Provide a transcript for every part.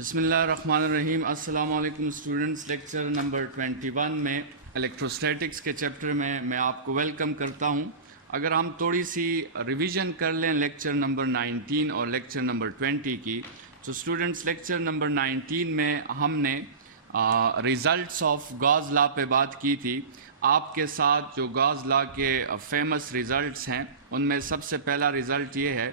بسم اللہ الرحمن الرحیم. السلام علیکم اسٹوڈنٹس. لیکچر نمبر 21 میں الیکٹروسٹیٹکس کے چیپٹر میں آپ کو ویلکم کرتا ہوں. اگر ہم تھوڑی سی ریویژن کر لیں لیکچر نمبر 19 اور لیکچر نمبر 20 کی، تو اسٹوڈنٹس لیکچر نمبر 19 میں ہم نے ریزلٹس آف گاز لا پہ بات کی تھی. آپ کے ساتھ جو گاز لا کے فیمس ریزلٹس ہیں ان میں سب سے پہلا ریزلٹ یہ ہے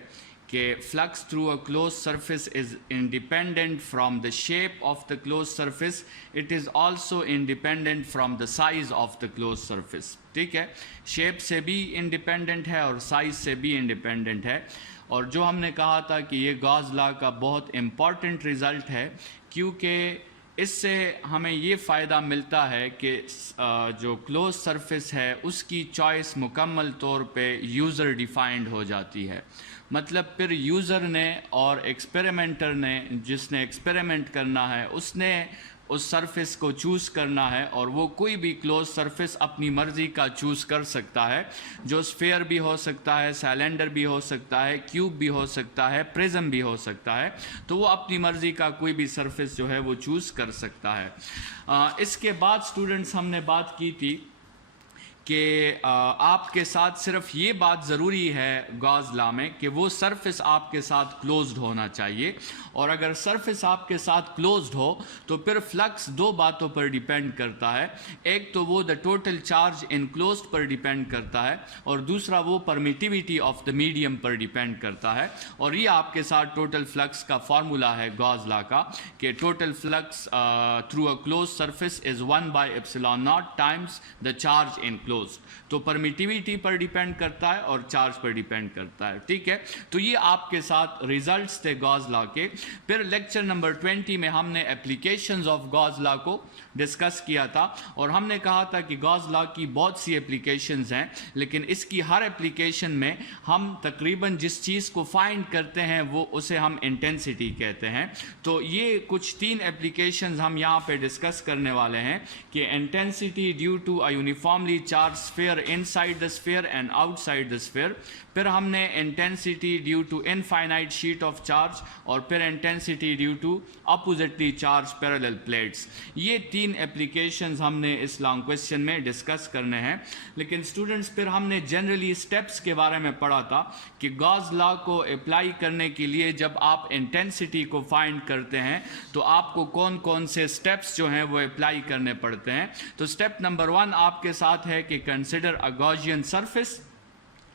کہ flux through a closed surface is independent from the shape of the closed surface. It is also independent from the size of the closed surface. ٹھیک ہے، شیپ سے بھی انڈیپینڈنٹ ہے اور سائز سے بھی انڈیپینڈنٹ ہے. اور جو ہم نے کہا تھا کہ یہ گاز لا کا بہت امپورٹنٹ ریزلٹ ہے، کیونکہ اس سے ہمیں یہ فائدہ ملتا ہے کہ جو کلوز سرفیس ہے اس کی چوائس مکمل طور پہ یوزر ڈیفائنڈ ہو جاتی ہے. مطلب پھر یوزر نے اور ایکسپیریمنٹر نے، جس نے ایکسپیریمنٹ کرنا ہے، اس نے اس سرفیس کو چوز کرنا ہے، اور وہ کوئی بھی کلوز سرفیس اپنی مرضی کا چوز کر سکتا ہے، جو اسفیئر بھی ہو سکتا ہے، سائلنڈر بھی ہو سکتا ہے، کیوب بھی ہو سکتا ہے، پرزم بھی ہو سکتا ہے. تو وہ اپنی مرضی کا کوئی بھی سرفیس جو ہے وہ چوز کر سکتا ہے. اس کے بعد اسٹوڈنٹس ہم نے بات کی تھی کہ آپ کے ساتھ صرف یہ بات ضروری ہے گاز لا میں کہ وہ سرفیس آپ کے ساتھ کلوزڈ ہونا چاہیے. اور اگر سرفیس آپ کے ساتھ کلوزڈ ہو تو پھر فلکس دو باتوں پر ڈیپینڈ کرتا ہے. ایک تو وہ دا ٹوٹل چارج انکلوزڈ پر ڈیپینڈ کرتا ہے، اور دوسرا وہ پرمیٹیوٹی آف دا میڈیم پر ڈیپینڈ کرتا ہے. اور یہ آپ کے ساتھ ٹوٹل فلکس کا فارمولا ہے گاز لا کا، کہ total flux through a close surface is 1/ε0 times the charge enclosed. تو پرمیٹیوٹی پر ڈیپینڈ کرتا ہے اور چارج پر ڈیپینڈ کرتا ہے. ٹھیک ہے، تو یہ آپ کے ساتھ ریزلٹس تھے گاز لا کے. پھر لیکچر نمبر 20 میں ہم نے اپلیکیشنز آف گاز لا کو ڈسکس کیا تھا، اور ہم نے کہا تھا کہ گاز لا کی بہت سی اپلیکیشنز ہیں، لیکن اس کی ہر اپلیکیشن میں ہم تقریباً جس چیز کو فائنڈ کرتے ہیں وہ اسے ہم انٹینسٹی کہتے ہیں. تو یہ کچھ 3 اپلیکیشنز ہم یہاں پہ ڈسکس کرنے والے ہیں کہ intensity due to a uniformly charge sphere inside the sphere and outside the sphere. پھر ہم نے intensity due to infinite sheet of charge, اور پھر intensity due to oppositely charge parallel plates. یہ 3 اپلیکیشنز ہم نے اس لانگ کویسچن میں ڈسکس کرنے ہیں. لیکن اسٹوڈنٹس پھر ہم نے جنرلی اسٹیپس کے بارے میں پڑھا تھا کہ گاز لا کو اپلائی کرنے کے لیے جب آپ انٹینسٹی کو فائنڈ کرتے ہیں تو آپ کو کون کون سے اسٹیپس جو ہیں وہ اپلائی کرنے پڑتے ہیں. تو اسٹیپ نمبر 1 آپ کے ساتھ ہے کہ consider a Gaussian surface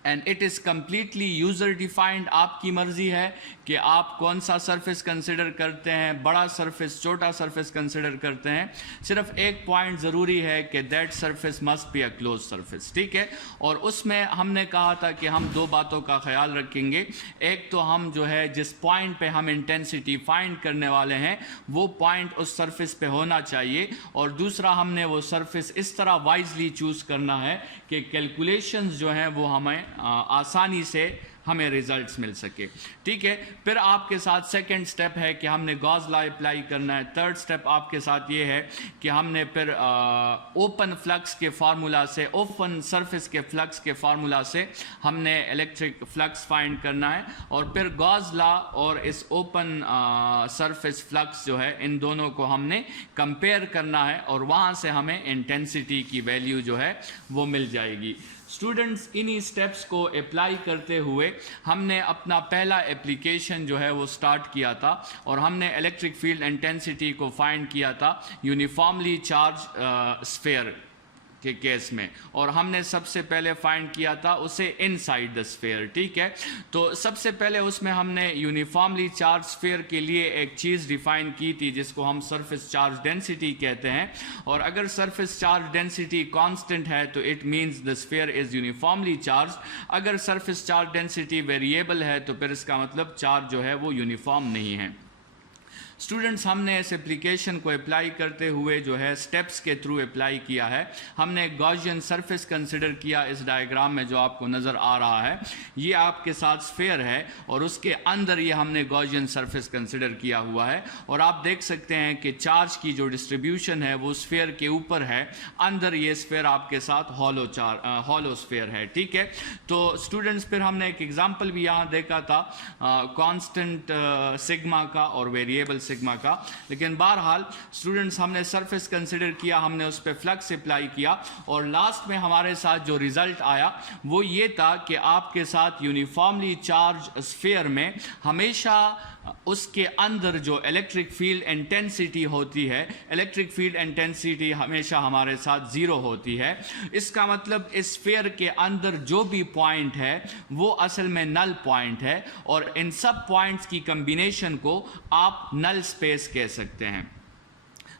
and it is completely user defined. آپ کی مرضی ہے کہ آپ کون سا سرفیس کنسیڈر کرتے ہیں، بڑا سرفیس، چھوٹا سرفیس کنسیڈر کرتے ہیں. صرف ایک پوائنٹ ضروری ہے کہ that surface must be a close surface. ٹھیک ہے، اور اس میں ہم نے کہا تھا کہ ہم 2 باتوں کا خیال رکھیں گے. ایک تو ہم جو ہے جس پوائنٹ پہ ہم انٹینسٹی فائنڈ کرنے والے ہیں وہ پوائنٹ اس سرفیس پہ ہونا چاہیے، اور دوسرا ہم نے وہ سرفیس اس طرح وائزلی چوز کرنا ہے کہ کیلکولیشنز جو ہیں وہ ہمیں آسانی سے ہمیں ریزلٹس مل سکے. ٹھیک ہے، پھر آپ کے ساتھ سیکنڈ سٹیپ ہے کہ ہم نے گاز لا اپلائی کرنا ہے. تھرڈ سٹیپ آپ کے ساتھ یہ ہے کہ ہم نے پھر اوپن فلکس کے فارمولا سے، اوپن سرفیس کے فلکس کے فارمولا سے ہم نے الیکٹرک فلکس فائنڈ کرنا ہے. اور پھر گاز لا اور اس اوپن سرفیس فلکس جو ہے ان دونوں کو ہم نے کمپیئر کرنا ہے، اور وہاں سے ہمیں انٹینسٹی کی ویلیو جو ہے وہ مل جائے گی. اسٹوڈنٹس انہی اسٹیپس کو اپلائی کرتے ہوئے ہم نے اپنا پہلا اپلیکیشن جو ہے وہ سٹارٹ کیا تھا، اور ہم نے الیکٹرک فیلڈ انٹینسٹی کو فائنڈ کیا تھا یونیفارملی چارج اسفیئر کے کیس میں، اور ہم نے سب سے پہلے فائنڈ کیا تھا اسے ان سائڈ دا اسفیئر. ٹھیک ہے، تو سب سے پہلے اس میں ہم نے یونیفارملی چارج اسفیئر کے لیے ایک چیز ڈیفائن کی تھی جس کو ہم سرفیس چارج ڈینسٹی کہتے ہیں. اور اگر سرفیس چارج ڈینسٹی کانسٹنٹ ہے تو it means the sphere is uniformly charge. اگر سرفیس چارج ڈینسٹی ویریبل ہے تو پھر اس کا مطلب چارج جو ہے وہ یونیفارم نہیں ہے. اسٹوڈنٹس ہم نے اس اپلیکیشن کو اپلائی کرتے ہوئے جو ہے سٹیپس کے تھرو اپلائی کیا ہے. ہم نے گاؤسین سرفیس کنسیڈر کیا. اس ڈائیگرام میں جو آپ کو نظر آ رہا ہے یہ آپ کے ساتھ اسفیئر ہے، اور اس کے اندر یہ ہم نے گاؤسین سرفیس کنسیڈر کیا ہوا ہے. اور آپ دیکھ سکتے ہیں کہ چارج کی جو ڈسٹریبیوشن ہے وہ اسفیئر کے اوپر ہے، اندر یہ اسفیئر آپ کے ساتھ ہالو اسفیئر ہے. ٹھیک ہے، تو اسٹوڈنٹس پھر ہم نے ایک ایگزامپل بھی یہاں دیکھا تھا کانسٹنٹ سگما کا اور ویریبل सिग्मा का। लेकिन बहरहाल स्टूडेंट्स हमने सरफेस कंसिडर किया, हमने उस पर फ्लक्स अप्लाई किया और लास्ट में हमारे साथ जो रिजल्ट आया वो ये था कि आपके साथ यूनिफॉर्मली चार्ज स्फीयर में हमेशा उसके अंदर जो इलेक्ट्रिक फील्ड इंटेंसिटी होती है, इलेक्ट्रिक फील्ड इंटेंसिटी हमेशा हमारे साथ ज़ीरो होती है। इसका मतलब इस स्फीयर के अंदर जो भी पॉइंट है वो असल में नल पॉइंट है और इन सब पॉइंट्स की कम्बिनेशन को आप नल स्पेस कह सकते हैं।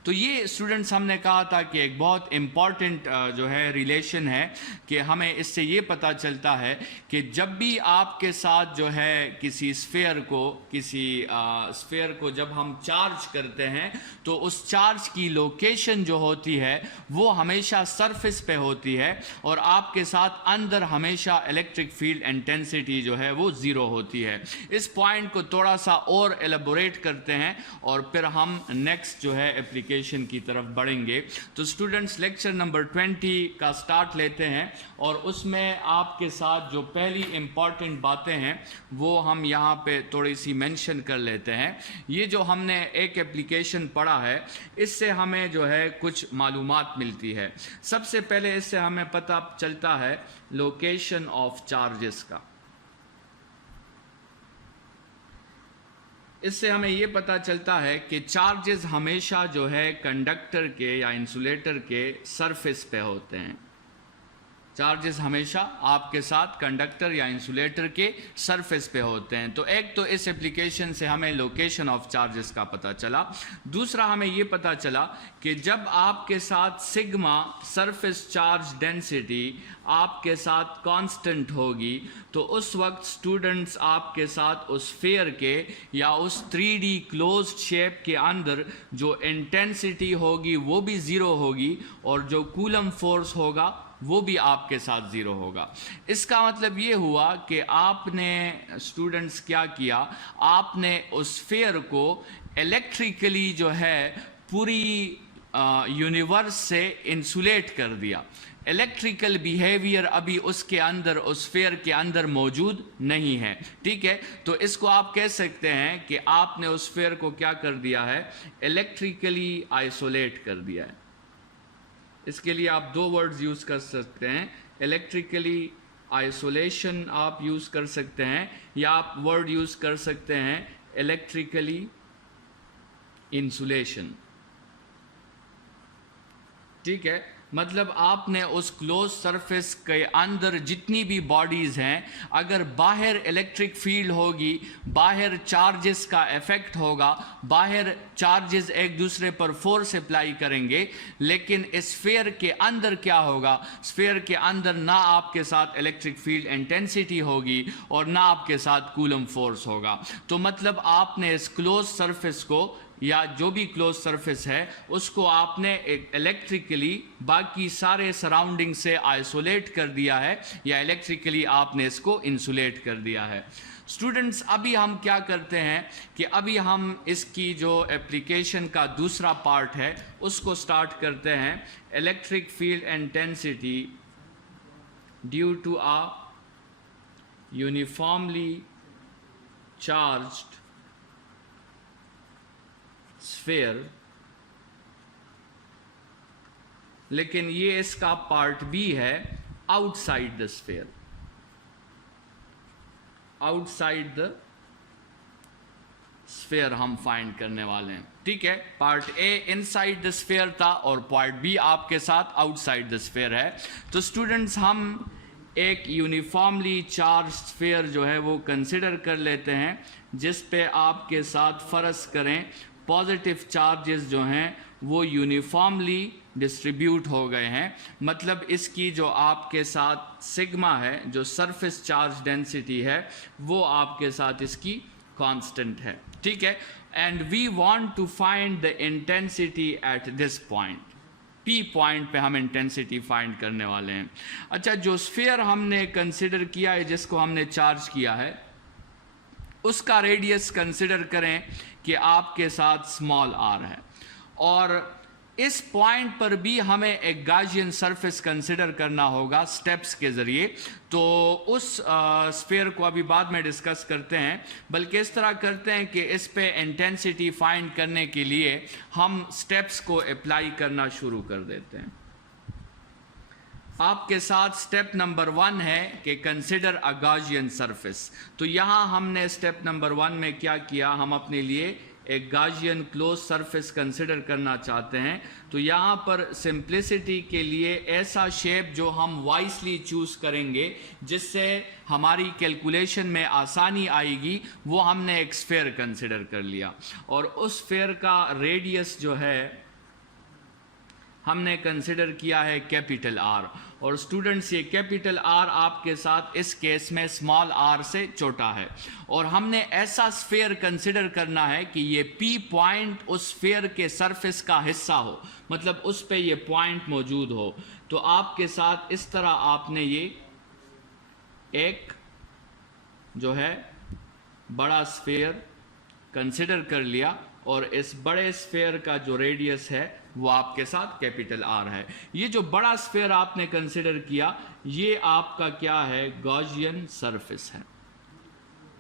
तो ये स्टूडेंट्स हमने कहा था कि एक बहुत इम्पॉर्टेंट जो है रिलेशन है कि हमें इससे ये पता चलता है कि जब भी आपके साथ जो है किसी स्फीयर को जब हम चार्ज करते हैं तो उस चार्ज की लोकेशन जो होती है वो हमेशा सरफेस पे होती है और आपके साथ अंदर हमेशा इलेक्ट्रिक फील्ड इंटेंसिटी जो है वो ज़ीरो होती है। इस पॉइंट को थोड़ा सा और एलेबोरेट करते हैं और फिर हम नेक्स्ट जो है एप्लीकेशन की तरफ बढ़ेंगे। तो स्टूडेंट्स लेक्चर नंबर 20 का स्टार्ट लेते हैं और उसमें आपके साथ जो पहली इंपॉर्टेंट बातें हैं वो हम यहाँ पे थोड़ी सी मेंशन कर लेते हैं। ये जो हमने एक एप्लीकेशन पढ़ा है इससे हमें जो है कुछ मालूमात मिलती है। सबसे पहले इससे हमें पता चलता है लोकेशन ऑफ चार्जेस का। इससे हमें ये पता चलता है कि चार्जेस हमेशा जो है कंडक्टर के या इंसुलेटर के सरफेस पे होते हैं। चार्जेस हमेशा आपके साथ कंडक्टर या इंसुलेटर के सरफेस पे होते हैं। तो एक तो इस एप्लीकेशन से हमें लोकेशन ऑफ चार्जेस का पता चला। दूसरा हमें ये पता चला कि जब आपके साथ सिग्मा सरफेस चार्ज डेंसिटी आपके साथ कांस्टेंट होगी तो उस वक्त स्टूडेंट्स आपके साथ उस स्फीयर के या उस 3D क्लोज्ड शेप के अंदर जो इंटेंसिटी होगी वो भी ज़ीरो होगी और जो कूलम फोर्स होगा वो भी आपके साथ ज़ीरो होगा। इसका मतलब ये हुआ कि आपने स्टूडेंट्स क्या किया, आपने उस स्फीयर को इलेक्ट्रिकली जो है पूरी यूनिवर्स से इंसुलेट कर दिया। इलेक्ट्रिकल बिहेवियर अभी उसके अंदर उस स्फीयर के अंदर मौजूद नहीं है। ठीक है, तो इसको आप कह सकते हैं कि आपने उस स्फीयर को क्या कर दिया है, इलेक्ट्रिकली आइसोलेट कर दिया है। इसके लिए आप दो वर्ड्स यूज़ कर सकते हैं, इलेक्ट्रिकली आइसोलेशन आप यूज़ कर सकते हैं या आप वर्ड यूज़ कर सकते हैं इलेक्ट्रिकली इंसुलेशन। ठीक है, मतलब आपने उस क्लोज सरफेस के अंदर जितनी भी बॉडीज़ हैं, अगर बाहर इलेक्ट्रिक फील्ड होगी, बाहर चार्जेस का इफेक्ट होगा, बाहर चार्जेस एक दूसरे पर फोर्स अप्लाई करेंगे, लेकिन इस स्फीयर के अंदर क्या होगा, स्फीयर के अंदर ना आपके साथ इलेक्ट्रिक फील्ड इंटेंसिटी होगी और ना आपके साथ कूलम फोर्स होगा। तो मतलब आपने इस क्लोज सरफेस को या जो भी क्लोज सरफेस है उसको आपने इलेक्ट्रिकली बाकी सारे सराउंडिंग से आइसोलेट कर दिया है या इलेक्ट्रिकली आपने इसको इंसुलेट कर दिया है। स्टूडेंट्स अभी हम क्या करते हैं कि अभी हम इसकी जो एप्लीकेशन का दूसरा पार्ट है उसको स्टार्ट करते हैं। Electric field intensity due to a uniformly charged sphere, लेकिन ये इसका पार्ट बी है outside the sphere. Outside the sphere हम फाइंड करने वाले हैं। ठीक है, part A inside the sphere था और पार्ट बी आपके साथ आउटसाइड द स्फीयर है। तो स्टूडेंट्स हम एक यूनिफॉर्मली चार्ज स्फीयर जो है वो कंसिडर कर लेते हैं जिस पे आपके साथ फर्ज करें पॉजिटिव चार्जेस जो हैं वो यूनिफॉर्मली डिस्ट्रीब्यूट हो गए हैं। मतलब इसकी जो आपके साथ सिग्मा है, जो सरफेस चार्ज डेंसिटी है, वो आपके साथ इसकी कांस्टेंट है। ठीक है, and we want to find the intensity at this point. P point पे हम इंटेंसिटी फाइंड करने वाले हैं। अच्छा, जो स्फीयर हमने कंसिडर किया है, जिसको हमने चार्ज किया है, उसका रेडियस कंसिडर करें कि आपके साथ स्मॉल आर है और اس پوائنٹ پر بھی ہمیں ایک گاجین سرفیس کنسیڈر کرنا ہوگا سٹیپس کے ذریعے. تو اس سفیر کو ابھی بعد میں ڈسکس کرتے ہیں، بلکہ اس طرح کرتے ہیں کہ اس پہ انٹینسٹی فائنڈ کرنے کے لیے ہم سٹیپس کو اپلائی کرنا شروع کر دیتے ہیں. آپ کے ساتھ سٹیپ نمبر 1 ہے کہ کنسیڈر اے گاجین سرفیس. تو یہاں ہم نے سٹیپ نمبر 1 میں کیا کیا، ہم اپنے لیے ایک گاجین کلوز سرفیس کنسیڈر کرنا چاہتے ہیں. تو یہاں پر سمپلسٹی کے لیے ایسا شیپ جو ہم وائسلی چوز کریں گے جس سے ہماری کیلکولیشن میں آسانی آئے گی، وہ ہم نے ایک سفیر کنسیڈر کر لیا. اور اس سفیر کا ریڈیس جو ہے ہم نے کنسیڈر کیا ہے کیپیٹل آر. اور اسٹوڈنٹس یہ کیپیٹل آر آپ کے ساتھ اس کیس میں اسمال آر سے چھوٹا ہے. اور ہم نے ایسا سفیر کنسیڈر کرنا ہے کہ یہ پی پوائنٹ اس سفیر کے سرفیس کا حصہ ہو، مطلب اس پہ یہ پوائنٹ موجود ہو. تو آپ کے ساتھ اس طرح آپ نے یہ ایک جو ہے بڑا سفیر کنسیڈر کر لیا، اور اس بڑے سفیر کا جو ریڈیس ہے وہ آپ کے ساتھ کیپیٹل آر ہے. یہ جو بڑا سفیر آپ نے کنسیڈر کیا یہ آپ کا کیا ہے، گاجین سرفیس ہے.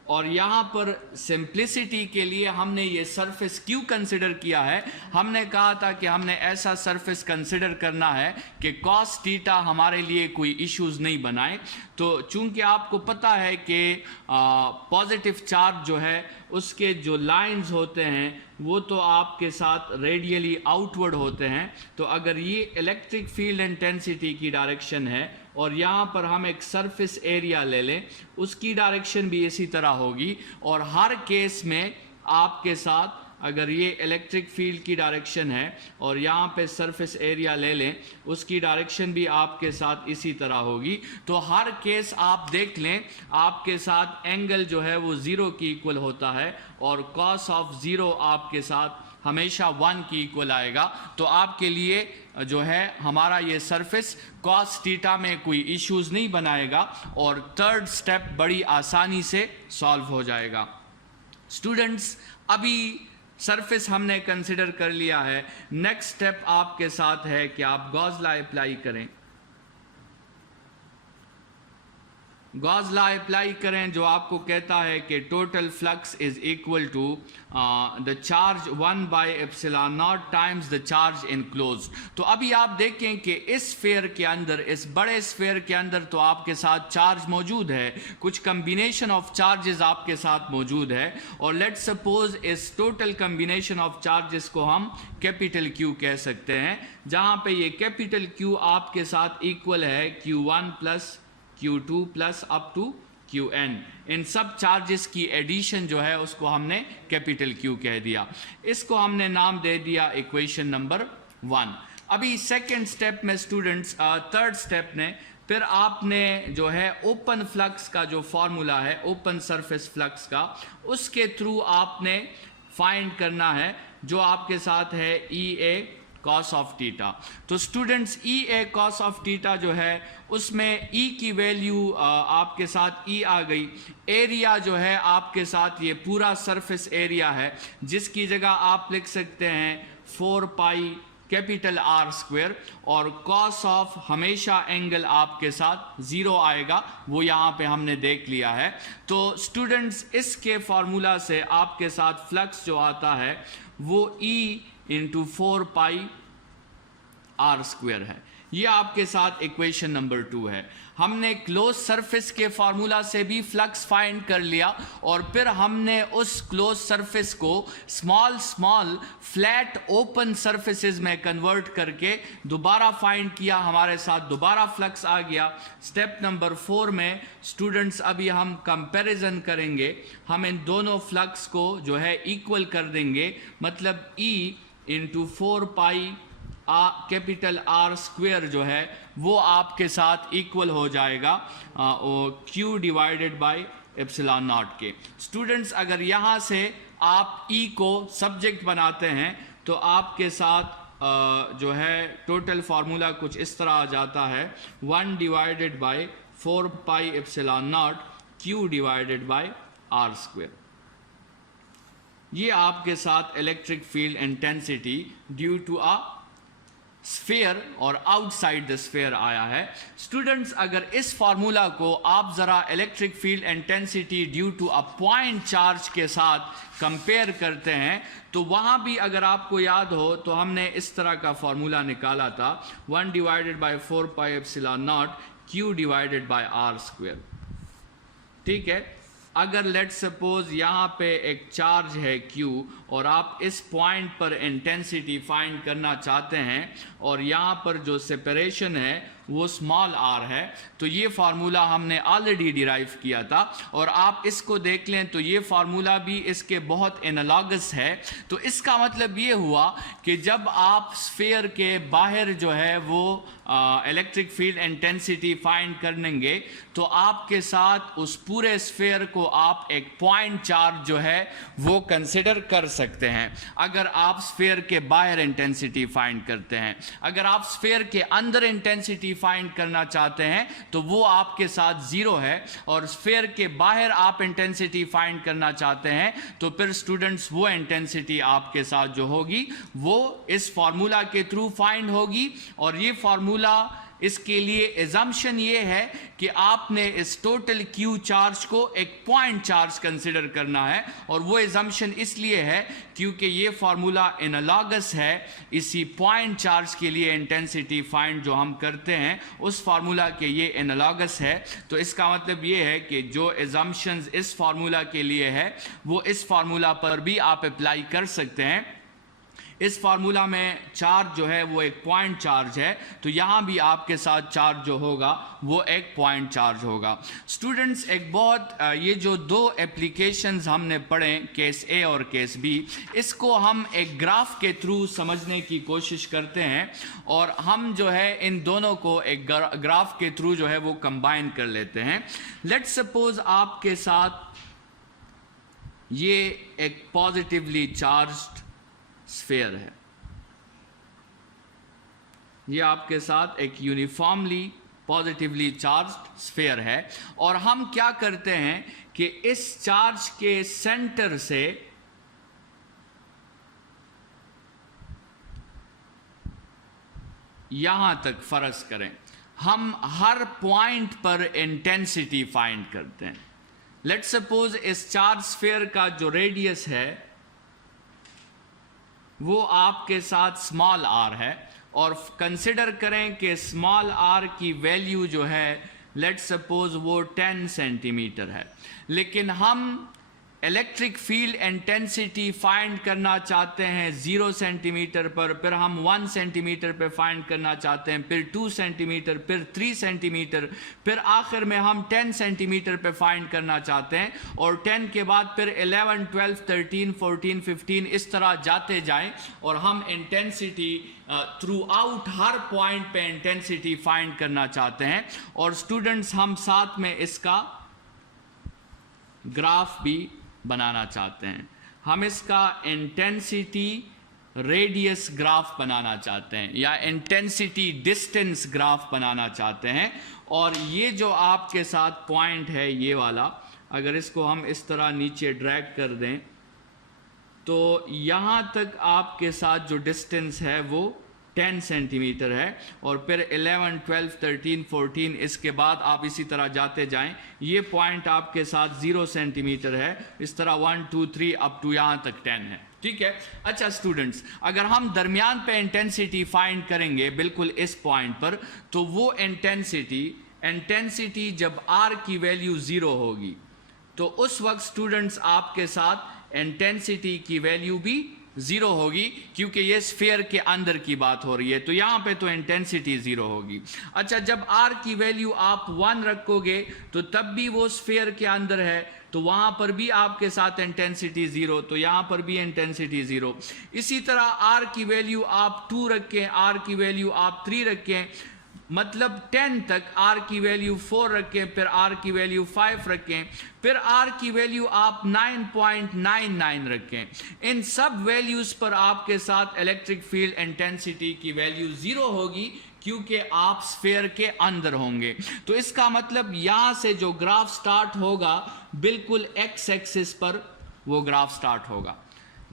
اور یہاں پر سمپلسٹی کے لیے ہم نے یہ سرفیس کیوں کنسیڈر کیا ہے، ہم نے کہا تھا کہ ہم نے ایسا سرفیس کنسیڈر کرنا ہے کہ کاس تھیٹا ہمارے لیے کوئی ایشوز نہیں بنائے. تو چونکہ آپ کو پتہ ہے کہ پازیٹیو چارج جو ہے اس کے جو لائنز ہوتے ہیں وہ تو آپ کے ساتھ ریڈیلی آؤٹ ورڈ ہوتے ہیں. تو اگر یہ الیکٹرک فیلڈ انٹینسٹی کی ڈائریکشن ہے اور یہاں پر ہم ایک سرفیس ایریا لے لیں، اس کی ڈائریکشن بھی اسی طرح ہوگی. اور ہر کیس میں آپ کے ساتھ اگر یہ الیکٹرک فیلڈ کی ڈائریکشن ہے اور یہاں پہ سرفیس ایریا لے لیں، اس کی ڈائریکشن بھی آپ کے ساتھ اسی طرح ہوگی. تو ہر کیس آپ دیکھ لیں آپ کے ساتھ اینگل جو ہے وہ 0 کی ایکول ہوتا ہے، اور کاس آف 0 آپ کے ساتھ ہمیشہ 1 کی ایکول آئے گا. تو آپ کے لیے جو ہے ہمارا یہ سرفیس کاس تھیٹا میں کوئی ایشوز نہیں بنائے گا، اور تھرڈ سٹیپ بڑی آسانی سے سالو ہو جائے گا. اسٹوڈنٹس ابھی سرفیس ہم نے کنسیڈر کر لیا ہے. نیکسٹ سٹیپ آپ کے ساتھ ہے کہ آپ گاز لا اپلائی کریں. گاز لا اپلائی کریں جو آپ کو کہتا ہے کہ total flux is equal to the charge 1/ε0 times the charge enclosed. تو ابھی آپ دیکھیں کہ اس سفیر کے اندر، اس بڑے سفیر کے اندر تو آپ کے ساتھ چارج موجود ہے، کچھ کمبینیشن آف چارجز آپ کے ساتھ موجود ہے. اور لیٹ سپوز اس ٹوٹل کمبینیشن آف چارجز کو ہم کیپیٹل کیو کہہ سکتے ہیں، جہاں پہ یہ کیپیٹل کیو آپ کے ساتھ ایکول ہے Q1 plus Q2 plus up to Qn. ان سب چارجز کی ایڈیشن جو ہے اس کو ہم نے کیپیٹل کیو کہہ دیا. اس کو ہم نے نام دے دیا ایکویشن نمبر 1. ابھی سیکنڈ سٹیپ میں اسٹوڈنٹس، تھرڈ سٹیپ نے پھر آپ نے جو ہے اوپن فلکس کا جو فارمولا ہے اوپن سرفیس فلکس کا، اس کے تھرو آپ نے فائنڈ کرنا ہے جو آپ کے ساتھ ہے EA cos آف تھیٹا. تو students EA cos of theta جو ہے اس میں E کی ویلیو آپ کے ساتھ E آ گئی. ایریا جو ہے آپ کے ساتھ یہ پورا سرفیس ایریا ہے، جس کی جگہ آپ لکھ سکتے ہیں 4 پائی کیپیٹل آر اسکوئر. اور cos آف ہمیشہ اینگل آپ کے ساتھ 0 آئے گا، وہ یہاں پہ ہم نے دیکھ لیا ہے. تو اسٹوڈنٹس اس کے فارمولا سے آپ کے ساتھ فلکس جو آتا ہے وہ E into 4 pi r square ہے. یہ آپ کے ساتھ ایکویشن نمبر 2 ہے. ہم نے کلوز سرفیس کے فارمولا سے بھی فلکس فائنڈ کر لیا، اور پھر ہم نے اس کلوز سرفیس کو اسمال فلیٹ اوپن سرفیسز میں کنورٹ کر کے دوبارہ فائنڈ کیا، ہمارے ساتھ دوبارہ فلکس آ گیا. سٹیپ نمبر 4 میں اسٹوڈنٹس ابھی ہم کمپیریزن کریں گے، ہم ان دونوں فلکس کو جو ہے ایکول کر دیں گے، مطلب E into 4 pi capital are square جو ہے وہ آپ کے ساتھ ایکول ہو جائے گا Q divided by epsilon not کے. اسٹوڈنٹس اگر یہاں سے آپ E کو سبجیکٹ بناتے ہیں تو آپ کے ساتھ جو ہے ٹوٹل فارمولا کچھ اس طرح آ جاتا ہے 1 divided by 4 pi epsilon naught Q divided by r square. یہ آپ کے ساتھ electric field intensity due to sphere और आउटसाइड द स्फीयर आया है। स्टूडेंट्स, अगर इस फार्मूला को आप ज़रा electric field intensity due to a point charge के साथ कंपेयर करते हैं तो वहाँ भी अगर आपको याद हो तो हमने इस तरह का फार्मूला निकाला था 1 divided by 4 pi epsilon not Q divided by R square. ठीक है, अगर लेट्स सपोज यहाँ पे एक चार्ज है Q और आप इस पॉइंट पर इंटेंसिटी फाइंड करना चाहते हैं और यहाँ पर जो सेपरेशन है वो स्मॉल r है, तो ये फार्मूला हमने ऑलरेडी डिराइव किया था और आप इसको देख लें तो ये फार्मूला भी इसके बहुत एनालॉगस है। तो इसका मतलब ये हुआ कि जब आप स्फीयर के बाहर जो है वो इलेक्ट्रिक फील्ड इंटेंसिटी फाइंड करेंगे तो आपके साथ उस पूरे स्फीयर को आप एक पॉइंट चार्ज जो है वो कंसिडर कर सकते हैं अगर आप स्फीयर के बाहर इंटेंसिटी फाइंड करते हैं। अगर आप स्फीयर के अंदर इंटेंसिटी फाइंड करना चाहते हैं तो वो आपके साथ जीरो है और स्फीयर के बाहर आप इंटेंसिटी फाइंड करना चाहते हैं तो फिर स्टूडेंट्स वो इंटेंसिटी आपके साथ जो होगी वो इस फार्मूला के थ्रू फाइंड होगी। और ये फार्मूला इसके लिए एजम्पशन ये है कि आपने इस टोटल Q चार्ज को एक पॉइंट चार्ज कंसिडर करना है और वो एजम्पशन इसलिए है क्योंकि ये फार्मूला एनालॉगस है इसी पॉइंट चार्ज के लिए इंटेंसिटी फाइंड जो हम करते हैं उस फार्मूला के ये एनालॉगस है। तो इसका मतलब ये है कि जो एजम्पशंस इस फार्मूला के लिए है वो इस फार्मूला पर भी आप अप्लाई कर सकते हैं। इस फार्मूला में चार्ज जो है वो एक पॉइंट चार्ज है तो यहाँ भी आपके साथ चार्ज जो होगा वो एक पॉइंट चार्ज होगा। स्टूडेंट्स, एक बहुत ये जो दो एप्लीकेशंस हमने पढ़े केस ए और केस बी, इसको हम एक ग्राफ के थ्रू समझने की कोशिश करते हैं और हम जो है इन दोनों को एक ग्राफ के थ्रू जो है वो कंबाइन कर लेते हैं। लेट्स सपोज आपके साथ ये एक पॉजिटिवली चार्ज्ड स्फीयर है, ये आपके साथ एक यूनिफॉर्मली पॉजिटिवली चार्ज्ड स्फीयर है और हम क्या करते हैं कि इस चार्ज के सेंटर से यहां तक फर्ज करें हम हर पॉइंट पर इंटेंसिटी फाइंड करते हैं। लेट्स सपोज इस चार्ज स्फीयर का जो रेडियस है वो आपके साथ स्मॉल r है और कंसिडर करें कि स्मॉल r की वैल्यू जो है लेट्स सपोज वो 10 सेंटीमीटर है, लेकिन हम इलेक्ट्रिक फील्ड इंटेंसिटी फाइंड करना चाहते हैं 0 सेंटीमीटर पर, फिर हम 1 सेंटीमीटर पर फाइंड करना चाहते हैं, फिर 2 सेंटीमीटर, फिर 3 सेंटीमीटर, फिर आखिर में हम 10 सेंटीमीटर पे फाइंड करना चाहते हैं और 10 के बाद फिर 11, 12, 13, 14, 15 इस तरह जाते जाएं और हम इंटेंसिटी थ्रू आउट हर पॉइंट पे इंटेंसिटी फाइंड करना चाहते हैं। और स्टूडेंट्स, हम साथ में इसका ग्राफ भी बनाना चाहते हैं, हम इसका इंटेंसिटी रेडियस ग्राफ बनाना चाहते हैं या इंटेंसिटी डिस्टेंस ग्राफ बनाना चाहते हैं। और ये जो आपके साथ पॉइंट है ये वाला, अगर इसको हम इस तरह नीचे ड्रैग कर दें तो यहाँ तक आपके साथ जो डिस्टेंस है वो 10 सेंटीमीटर है और फिर 11, 12, 13, 14 इसके बाद आप इसी तरह जाते जाएं। ये पॉइंट आपके साथ 0 सेंटीमीटर है, इस तरह 1, 2, 3 अप टू यहाँ तक 10 है। ठीक है। अच्छा स्टूडेंट्स, अगर हम दरमियान पे इंटेंसिटी फाइंड करेंगे बिल्कुल इस पॉइंट पर, तो वो इंटेंसिटी जब r की वैल्यू 0 होगी तो उस वक्त स्टूडेंट्स आपके साथ इंटेंसिटी की वैल्यू भी 0 होगी, क्योंकि ये स्फीयर के अंदर की बात हो रही है, तो यहाँ पे तो इंटेंसिटी 0 होगी। अच्छा, जब r की वैल्यू आप 1 रखोगे तो तब भी वो स्फीयर के अंदर है, तो वहाँ पर भी आपके साथ इंटेंसिटी 0, तो यहाँ पर भी इंटेंसिटी 0। इसी तरह r की वैल्यू आप 2 रखें, r की वैल्यू आप 3 रखें, मतलब 10 तक r की वैल्यू 4 रखें, फिर r की वैल्यू 5 रखें, फिर r की वैल्यू आप 9.99 रखें। इन सब वैल्यूज पर आपके साथ इलेक्ट्रिक फील्ड इंटेंसिटी की वैल्यू 0 होगी, क्योंकि आप स्फीयर के अंदर होंगे। तो इसका मतलब यहां से जो ग्राफ स्टार्ट होगा बिल्कुल x एक्सिस पर वो ग्राफ स्टार्ट होगा।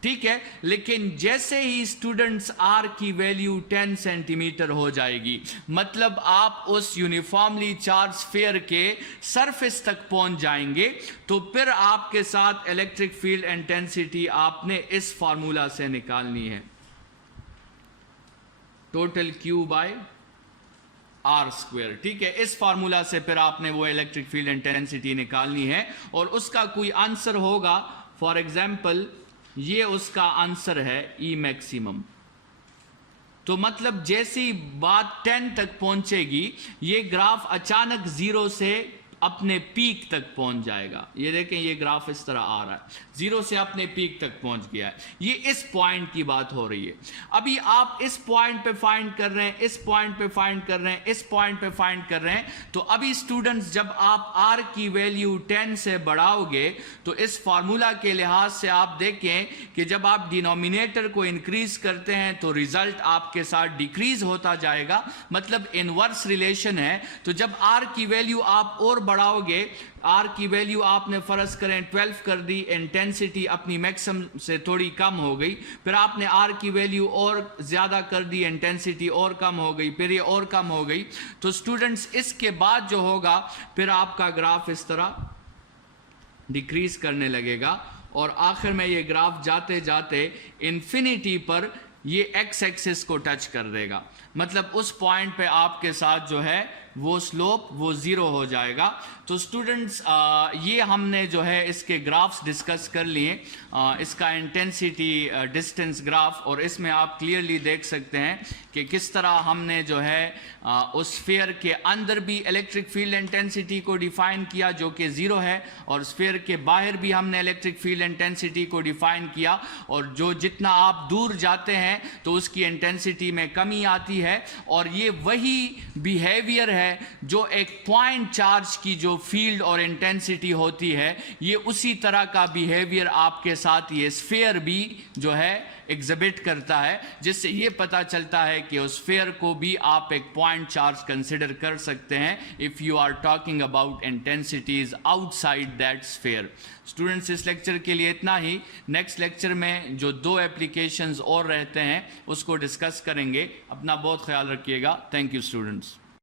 ठीक है। लेकिन जैसे ही स्टूडेंट्स आर की वैल्यू 10 सेंटीमीटर हो जाएगी, मतलब आप उस यूनिफॉर्मली चार्ज स्फीयर के सरफेस तक पहुंच जाएंगे, तो फिर आपके साथ इलेक्ट्रिक फील्ड इंटेंसिटी आपने इस फार्मूला से निकालनी है, total Q by r square. ठीक है, इस फार्मूला से फिर आपने वो इलेक्ट्रिक फील्ड इंटेंसिटी निकालनी है और उसका कोई आंसर होगा। फॉर एग्जाम्पल ये उसका आंसर है E मैक्सिमम। तो मतलब जैसी बात 10 तक पहुंचेगी, ये ग्राफ अचानक 0 से अपने पीक तक पहुंच जाएगा। ये देखें, ये ग्राफ इस तरह आ रहा है, 0 से अपने पीक तक पहुंच गया है। ये इस पॉइंट की बात हो रही है। अभी आप इस पॉइंट पे फाइंड कर रहे हैं, इस पॉइंट पे फाइंड कर रहे हैं, इस पॉइंट पे फाइंड कर रहे हैं। तो अभी स्टूडेंट्स, जब आप R की वैल्यू 10 से बढ़ाओगे, तो इस फार्मूला के लिहाज से आप देखें कि जब आप डिनोमिनेटर को इंक्रीज करते हैं तो रिजल्ट आपके साथ डिक्रीज होता जाएगा, मतलब इनवर्स रिलेशन है। तो जब R की वैल्यू आप और बढ़ाओगे, R की वैल्यू आपने फर्ज करें 12 कर दी, इंटेंसिटी अपनी मैक्सिमम से थोड़ी कम हो गई, फिर आपने R की वैल्यू और ज़्यादा कर दी, इंटेंसिटी और कम हो गई, फिर ये और कम हो गई। तो स्टूडेंट्स, इसके बाद जो होगा, फिर आपका ग्राफ इस तरह डिक्रीज करने लगेगा और आखिर में ये ग्राफ जाते जाते इन्फिनिटी पर ये एक्स एक्सिस को टच कर देगा। मतलब उस पॉइंट पे आपके साथ जो है वो स्लोप वो 0 हो जाएगा। तो स्टूडेंट्स, ये हमने जो है इसके ग्राफ्स डिस्कस कर लिए, इसका इंटेंसिटी डिस्टेंस ग्राफ, और इसमें आप क्लियरली देख सकते हैं कि किस तरह हमने जो है उस स्फीयर के अंदर भी इलेक्ट्रिक फील्ड इंटेंसिटी को डिफाइन किया जो कि 0 है, और स्फीयर के बाहर भी हमने इलेक्ट्रिक फील्ड इंटेंसिटी को डिफाइन किया, और जो जितना आप दूर जाते हैं तो उसकी इंटेंसिटी में कमी आती है। और ये वही बिहेवियर है जो एक पॉइंट चार्ज की जो फील्ड और इंटेंसिटी होती है, ये उसी तरह का बिहेवियर आपके साथ ये स्फीयर भी जो है एग्जिबिट करता है, जिससे ये पता चलता है कि उस स्फीयर को भी आप एक पॉइंट चार्ज कंसिडर कर सकते हैं if you are talking about intensities outside that sphere. Students, इस लेक्चर के लिए इतना ही। नेक्स्ट लेक्चर में जो 2 एप्लीकेशंस और रहते हैं उसको डिस्कस करेंगे। अपना बहुत ख्याल रखिएगा। Thank you students.